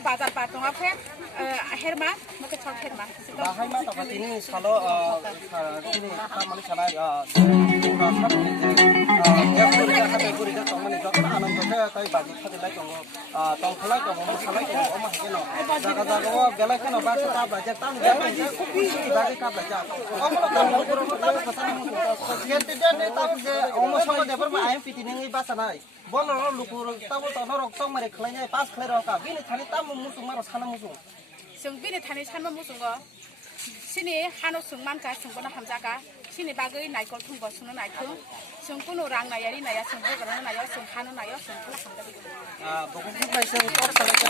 bazar patung apa herma maka chok herma bahai ma tak ini salo ini tamani sana ya guri da tong mani jokna anam jokna tai baji khadilai tong tong khalai tong mo salai tong oma heno jaga jaga wa belai kena ba ta baja tam jaga kupi bagai ka baja oma ta mo guru ta pasana mo gen te ne ta ge oma sama de par ma ayam pitini ngai ba sanai bolo ro lukur ta bo ta no rok tong mari khlai nai pas khlai ro ka bini thani tam musung ma ro sana musung जों बिनि थानाय सानबा मुसुंगो सिनि हानो सुंमानका सुंबना हामजागा सिनि बागै नायकल थुंबो सुनो नायथों जों कुनु रां नायारि नाया जों बगरनो नाया जों हानो नाया जों खाला हामजागा बगुफु बायसों तर सालाय